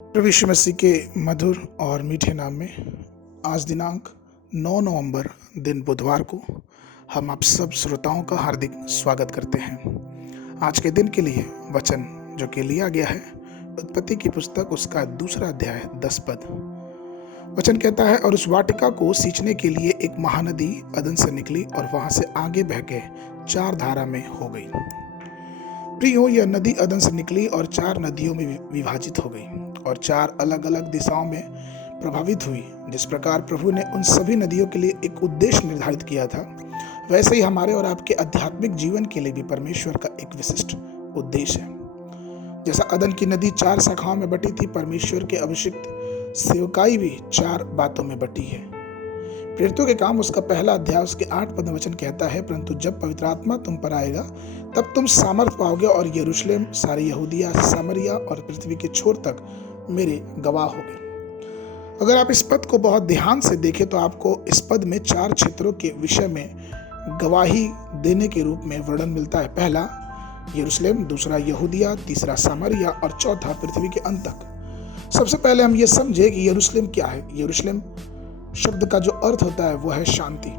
प्रभु यीशु मसीह के मधुर और मीठे नाम में आज दिनांक 9 नवंबर दिन बुधवार को हम आप सब श्रोताओं का हार्दिक स्वागत करते हैं। आज के दिन के लिए वचन जो कि लिया गया है उत्पत्ति की पुस्तक उसका 2 अध्याय 10 पद। वचन कहता है, और उस वाटिका को सींचने के लिए एक महानदी अदन से निकली और वहां से आगे बह के 4 धारा में हो गई। प्रियो, यह नदी अदन से निकली और 4 नदियों में विभाजित हो गई और 4 अलग अलग दिशाओं में प्रभावित हुई। जिस प्रकार प्रभु ने उन सभी नदियों के लिए एक उद्देश्य निर्धारित किया था, वैसे ही हमारे और आपके आध्यात्मिक जीवन के लिए भी परमेश्वर का एक विशिष्ट उद्देश्य है। जैसा अदन की नदी 4 शाखाओं में बटी थी, परमेश्वर के अभिषिक्त सेवकाई भी 4 बातों में बटी है। प्रेरितों के काम उसका 1 अध्याय उसके 8 पद में वचन कहता है, परंतु जब पवित्र आत्मा तुम पर आएगा तब तुम सामर्थ पाओगे और यरूशलेम, सारी यहूदिया, सामरिया और पृथ्वी के छोर तक मेरे गवाह होगे। अगर आप इस पद को बहुत ध्यान से देखें तो आपको इस पद में 4 क्षेत्रों के विषय में गवाही देने के रूप में वर्णन मिलता है। पहला यरूशलेम, दूसरा यहूदिया, तीसरा सामरिया और चौथा पृथ्वी के अंत तक। सबसे पहले हम ये समझे कि यरूशलेम क्या है। यरूशलेम शब्द का जो अर्थ होता है वह है शांति,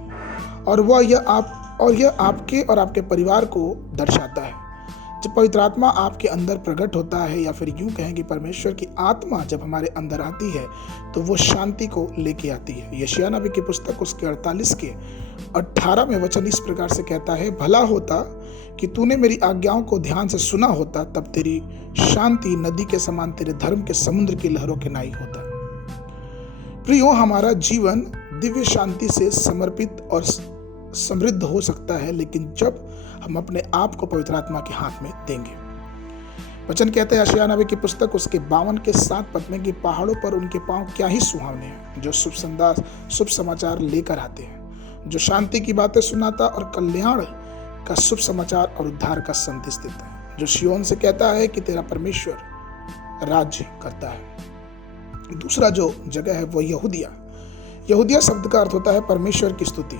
और यह आपके और आपके परिवार को दर्शाता है। जब पवित्र आत्मा आपके अंदर प्रकट होता है, या फिर यूं कहें कि परमेश्वर की आत्मा जब हमारे अंदर आती है तो वो शांति को लेके आती है। यशायाह नबी की पुस्तक उसके 48 के 18 में वचन इस प्रकार से कहता है, भला होता कि तूने मेरी आज्ञाओं को ध्यान से सुना होता, तब तेरी शांति नदी के समान तेरे धर्म के समुद्र की लहरों के नाई होता। प्रियो, हमारा जीवन दिव्य शांति से समर्पित और समृद्ध हो सकता है, लेकिन जब हम अपने आप को पवित्र आत्मा के हाथ में देंगे। वचन कहते हैं यशायाह नबी की पुस्तक उसके 52 के 7 पद में कि पहाड़ों पर उनके पांव क्या ही सुहावने हैं, जो शुभ समाचार लेकर आते हैं, जो शांति की बातें सुनाता और कल्याण का शुभ समाचार और उद्धार का संदेश देता है, जो सिय्योन से कहता है कि तेरा परमेश्वर राज्य करता है। दूसरा जो जगह है वो यहूदिया। यहूदिया शब्द का अर्थ होता है परमेश्वर की स्तुति।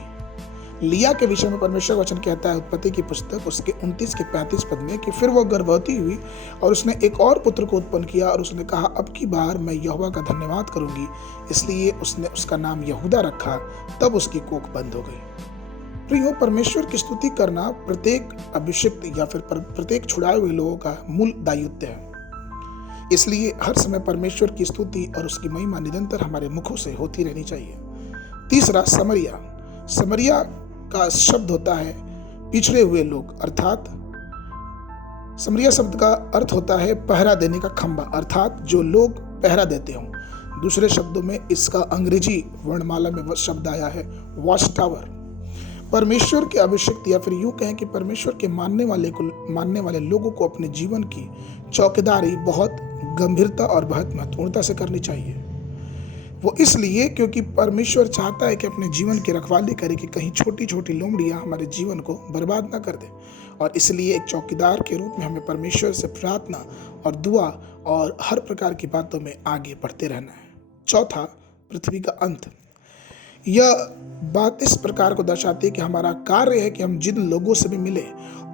लिया के विषय में परमेश्वर वचन कहता है उत्पत्ति की पुस्तक उसके 29 के 35 पद में कि फिर वो गर्भवती हुई और उसने एक और पुत्र को उत्पन्न किया, और उसने कहा, अब की बार मैं यहोवा का धन्यवाद करूंगी। इसलिए उसने उसका नाम यहूदा रखा। तब उसकी कोख बंद हो गई। प्रियो, परमेश्वर की स्तुति करना प्रत्येक अभिषिक्त या फिर प्रत्येक छुड़ाए हुए लोगों का मूल दायित्व है। इसलिए हर समय परमेश्वर की स्तुति और उसकी महिमा निरंतर हमारे मुखों से होती रहनी चाहिए। तीसरा समरिया। समरिया का शब्द होता है पिछड़े हुए लोग, अर्थात समरिया शब्द का अर्थ होता है पहरा देने का खंबा, अर्थात जो लोग पहरा देते हों। दूसरे शब्दों में इसका अंग्रेजी वर्णमाला में शब्द आया है वॉच टावर। परमेश्वर के अभिषिक्त या फिर यूं कहें कि परमेश्वर के मानने वाले लोगों को अपने जीवन की चौकीदारी बहुत गंभीरता और बहुत महत्वपूर्णता से करनी चाहिए। वो इसलिए क्योंकि परमेश्वर चाहता है कि अपने जीवन की रखवाली करे कि कहीं छोटी छोटी लोमड़ियां हमारे जीवन को बर्बाद ना कर दे, और इसलिए एक चौकीदार के रूप में हमें परमेश्वर से प्रार्थना और दुआ और हर प्रकार की बातों में आगे बढ़ते रहना है। चौथा, पृथ्वी का अंत। यह बात इस प्रकार को दर्शाती है कि हमारा कार्य है कि हम जिन लोगों से भी मिले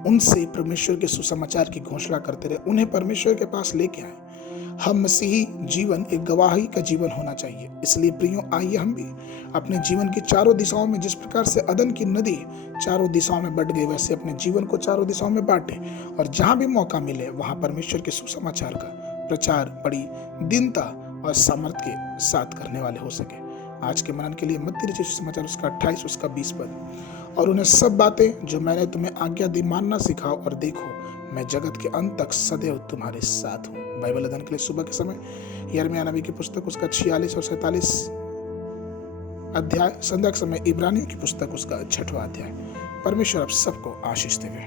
उनसे परमेश्वर के सुसमाचार की घोषणा करते रहे, उन्हें परमेश्वर के पास लेके आए। हम मसीही जीवन एक गवाही का जीवन होना चाहिए। इसलिए प्रियो, आइए हम भी अपने जीवन की चारों दिशाओं में, जिस प्रकार से अदन की नदी चारों दिशाओं में बट गई, वैसे अपने जीवन को चारों दिशाओं में बांटे, और जहां भी मौका मिले वहां परमेश्वर के सुसमाचार का प्रचार बड़ी दीनता और सामर्थ्य के साथ करने वाले हो सके। आज के मनन के लिए मत्ती रचित सुसमाचार उसका 28 उसका 20 पद, और उन्हें सब बातें जो मैंने तुम्हें आज्ञा दी मानना सिखाओ, और देखो मैं जगत के अंत तक सदैव तुम्हारे साथ हूँ। बाइबल अध्ययन के लिए सुबह के समय यिर्मयाह नबी की पुस्तक उसका 46 और 47 अध्याय, संध्या के समय इब्रानियों की पुस्तक उसका 6वां अध्याय। परमेश्वर आप सबको आशीष देवे।